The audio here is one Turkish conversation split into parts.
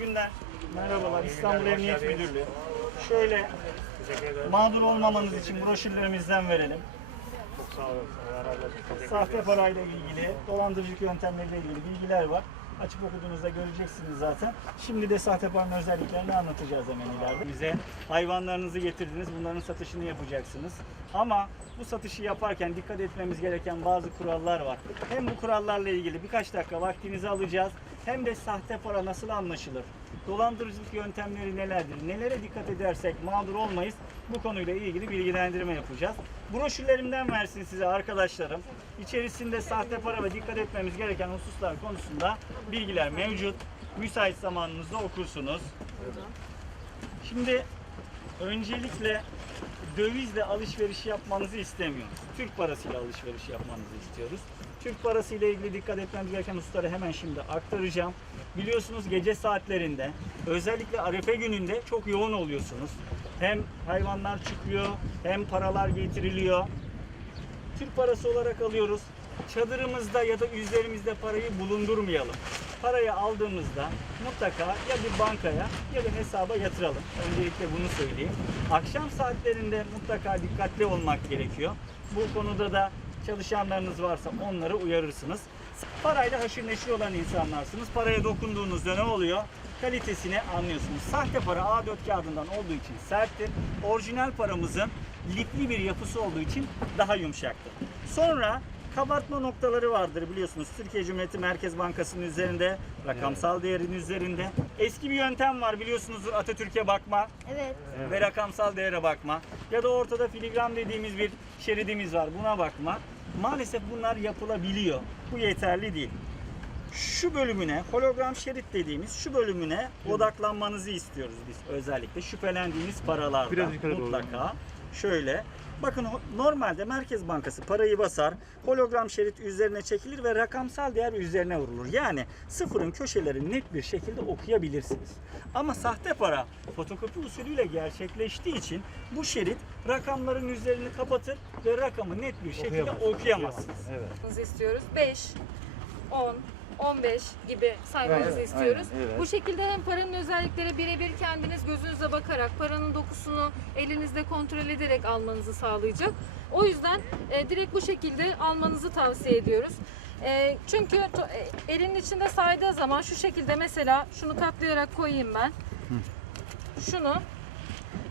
günler. Merhabalar. İstanbul Emniyet Müdürlüğü. Şöyle mağdur olmamanız için broşürlerimizden verelim. Çok sağ olun. Sahte parayla ilgili, dolandırıcılık yöntemleriyle ilgili bilgiler var. Açıp okuduğunuzda göreceksiniz zaten. Şimdi de sahte paranın özelliklerini anlatacağız hemen ileride. Bize hayvanlarınızı getirdiniz, bunların satışını yapacaksınız. Ama bu satışı yaparken dikkat etmemiz gereken bazı kurallar var. Hem bu kurallarla ilgili birkaç dakika vaktinizi alacağız, hem de sahte para nasıl anlaşılır? Dolandırıcılık yöntemleri nelerdir? Nelere dikkat edersek mağdur olmayız? Bu konuyla ilgili bilgilendirme yapacağız. Broşürlerimden versin size arkadaşlarım. İçerisinde sahte para ve dikkat etmemiz gereken hususlar konusunda bilgiler mevcut. Müsait zamanınızda okursunuz. Şimdi öncelikle dövizle alışveriş yapmanızı istemiyoruz. Türk parasıyla alışveriş yapmanızı istiyoruz. Türk parası ile ilgili dikkat etmemiz gereken hususları hemen şimdi aktaracağım. Biliyorsunuz gece saatlerinde özellikle Arefe gününde çok yoğun oluyorsunuz. Hem hayvanlar çıkıyor hem paralar getiriliyor. Türk parası olarak alıyoruz. Çadırımızda ya da üzerimizde parayı bulundurmayalım. Parayı aldığımızda mutlaka ya bir bankaya ya bir hesaba yatıralım. Öncelikle bunu söyleyeyim. Akşam saatlerinde mutlaka dikkatli olmak gerekiyor. Bu konuda da çalışanlarınız varsa onları uyarırsınız. Parayla haşır neşir olan insanlarsınız. Paraya dokunduğunuzda ne oluyor? Kalitesini anlıyorsunuz. Sahte para A4 kağıdından olduğu için serttir. Orijinal paramızın lifli bir yapısı olduğu için daha yumuşaktır. Sonra kabartma noktaları vardır biliyorsunuz. Türkiye Cumhuriyeti Merkez Bankası'nın üzerinde, rakamsal değerin üzerinde. Eski bir yöntem var biliyorsunuzdur Atatürk'e bakma Evet. ve rakamsal değere bakma. Ya da ortada filigram dediğimiz bir şeridimiz var buna bakma. Maalesef bunlar yapılabiliyor. Bu yeterli değil. Şu bölümüne, hologram şerit dediğimiz şu bölümüne odaklanmanızı istiyoruz biz özellikle. Şüphelendiğiniz paralarda Biraz yukarı doğru. mutlaka şöyle. Bakın ho- normalde Merkez Bankası parayı basar, hologram şerit üzerine çekilir ve rakamsal değer üzerine vurulur. Yani sıfırın köşelerini net bir şekilde okuyabilirsiniz. Ama sahte para fotokopi usulüyle gerçekleştiği için bu şerit rakamların üzerini kapatır ve rakamı net bir şekilde Okuyamazsınız. okuyamazsınız. Evet. Yapmanızı istiyoruz. 5, 10, 15 gibi saymanızı Aynen, istiyoruz. aynen, evet. Bu şekilde hem paranın özellikleri birebir kendiniz gözünüze bakarak paranın dokusunu elinizde kontrol ederek almanızı sağlayacak. O yüzden e, direkt bu şekilde almanızı tavsiye ediyoruz. E, çünkü to- e, elinin içinde saydığı zaman şu şekilde mesela şunu katlayarak koyayım ben. Şunu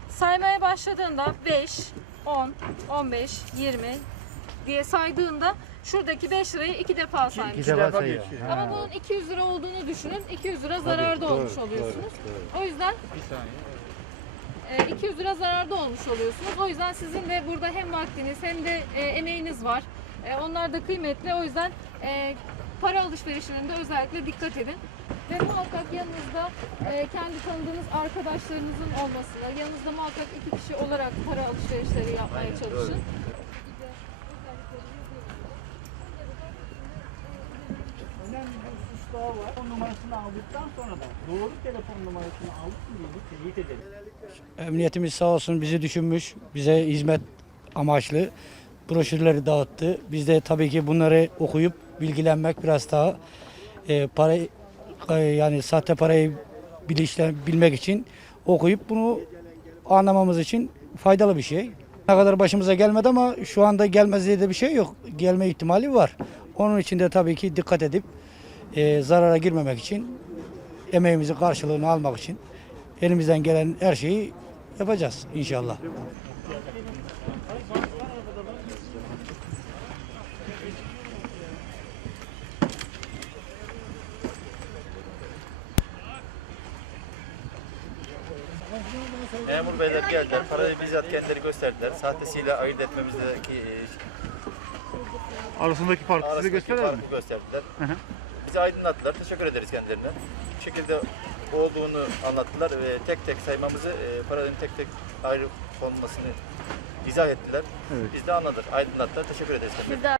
saymaya başladığında 5, 10, 15, 20 diye saydığında şuradaki 5 lirayı iki defa saymış. İki defa sayıyor. Ama bunun 200 lira olduğunu düşünün. 200 lira zararda olmuş oluyorsunuz. O yüzden e, 200 lira zararda olmuş oluyorsunuz. O yüzden sizin de burada hem vaktiniz hem de e, emeğiniz var. E, onlar da kıymetli. O yüzden e, para alışverişlerinde özellikle dikkat edin. Ve muhakkak yanınızda e, kendi tanıdığınız arkadaşlarınızın olmasına, yanınızda muhakkak iki kişi olarak para alışverişleri yapmaya çalışın. O numarasını aldıktan sonra da doğru telefon numarasını aldık mı diye teyit edelim. Emniyetimiz sağ olsun bizi düşünmüş, bize hizmet amaçlı broşürleri dağıttı. Biz de tabii ki bunları okuyup bilgilenmek biraz daha e, para e, yani sahte parayı bilinçle bilmek için okuyup bunu anlamamız için faydalı bir şey. Ne kadar başımıza gelmedi ama şu anda gelmez diye de bir şey yok. Gelme ihtimali var. Onun için de tabii ki dikkat edip e, zarara girmemek için emeğimizin karşılığını almak için elimizden gelen her şeyi yapacağız inşallah. Memur beyler geldiler, parayı bizzat kendileri gösterdiler. Sahtesiyle ayırt etmemizdeki e, Arasındaki farkı size arasındaki gösterelim mi? farkı gösterdiler. Hı hı. Bizi aydınlattılar, teşekkür ederiz kendilerine. Bu şekilde olduğunu anlattılar ve tek tek saymamızı, e, paraların tek tek ayrı konmasını izah ettiler. Evet. Biz de anladık, aydınlattılar, teşekkür ederiz kendilerine.